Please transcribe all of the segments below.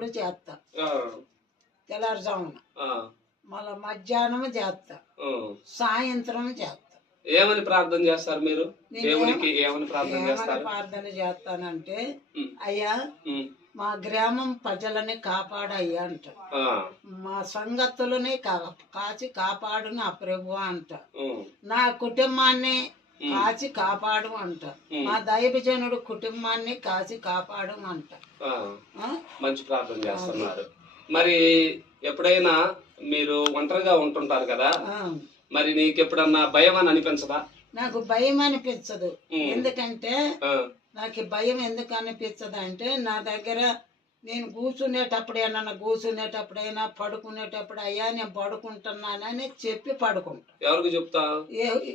అప్పుడు చేస్తా, ఆ, తెల్లారుజామున. ఆ, మళ్ళా మధ్యాహ్నం చేస్తా, ఆ. సాయంత్రం చేస్తా. ఏమని ప్రార్థన చేస్తారు మీరు? నేను దేవునికి ఏమని ప్రార్థన ఏమని చేస్తారు? ప్రార్థన చేస్తానంటే, ఉమ్, అయ్యా ఉమ్, మా గ్రామం ప్రజలని కాపాడయ్యా అంట, ఆ, మా సంగతులని కాచి కాపాడు నా ప్రభు అంట, ఉమ్, నా కుటుంబాన్ని కాచి కాపాడు అంట, మా దైవజనుడు కుటుంబాన్ని కాచి కాపాడు అంట. ఆ. ఆ? మంచి ప్రార్థన చేస్తున్నారు. మరి ఎప్పుడైనా మీరు ఒంటరిగా ఉంటుంటారు కదా, ఆ. మరి నీకు ఎప్పుడన్నా భయం అని అనిపించదా? నాకు భయం అనిపించదు. ఉమ్. ఎందుకంటే ఆ, నాకు భయం ఎందుకు అనిపించదు అంటే, నా దగ్గర నేను కూర్చునేటప్పుడైనా పడుకునేటప్పుడు అయ్యా నేను పడుకుంటున్నానని చెప్పి పడుకుంటా. ఎవరికి చెప్తావు?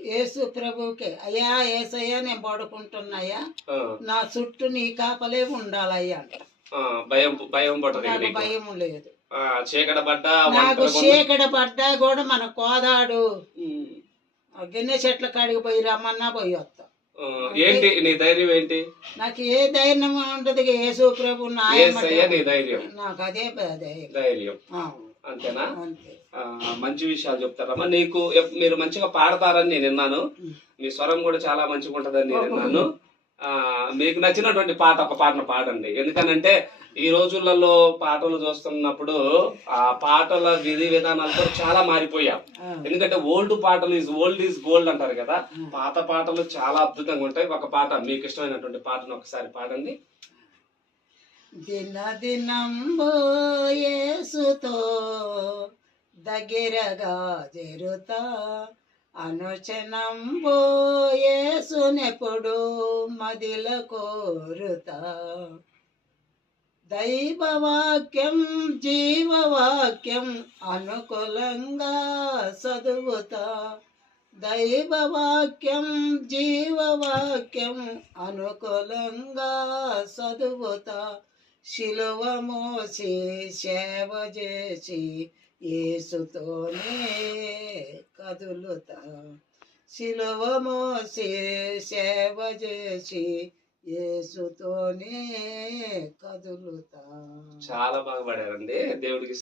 యేసు ప్రభువుకే, అయ్యా యేసయ్యా నేను పడుకుంటున్నాయా, ఆ, నా చుట్టూ నీ కాపలే ఉండాలయ్యా అంట. ఆ, భయం భయం పడదు నాకు నీకు. భయం లేదు. ఆ, చీకటి పడ్డా నాకు ఒంటరిగా చీకటి పడ్డా కూడా మన కోదాడు ఉమ్, గిన్నె చెట్ల కాడికి పోయి రమ్మన్నా పోయి వస్తా. ఆ, ఏంటి నీ ధైర్యం ఏంటి? నాకు ఏ ధైర్యం ఉంటది, యేసు ప్రభు యేసయ్య నీ ధైర్యం. నాకు అదే ధైర్యం. ధైర్యం ఆ, అంతేనా? అంతే. ఆ, మంచి విషయాలు చెప్తారమ్మా. నీకు మీరు మంచిగా పాడతారని నేను విన్నాను. మీ స్వరం కూడా చాలా మంచిగా ఉంటదని నేను విన్నాను. ఆ, మీకు నచ్చినటువంటి పాట ఒక పాటను పాడండి. ఎందుకనంటే ఈ రోజులలో పాటలు చూస్తున్నప్పుడు ఆ పాటల విధి విధానాలతో చాలా మారిపోయాం. ఎందుకంటే ఓల్డ్ ఈజ్ గోల్డ్ అంటారు కదా. పాత పాటలు చాలా అద్భుతంగా ఉంటాయి. ఒక పాట మీకు ఇష్టమైనటువంటి పాటను ఒకసారి పాడండి. దినదినంబు యేసుతో దగ్గరగా జరుతా, అనుచనంబు యేసునెప్పుడు మదిల కోరుతా, దైవవాక్యం జీవవాక్యం అనుకూలంగా చదువుతా, దైవవాక్యం జీవవాక్యం అనుకూలంగా చదువుతా, శిలువ మోసి సేవ చేసి యేసుతోనే కదులుతా, శిలువ మోసి సేవ చేసి యేసుతోనే కదులుతా. చాలా బాగా పాడారండి. దేవుడికి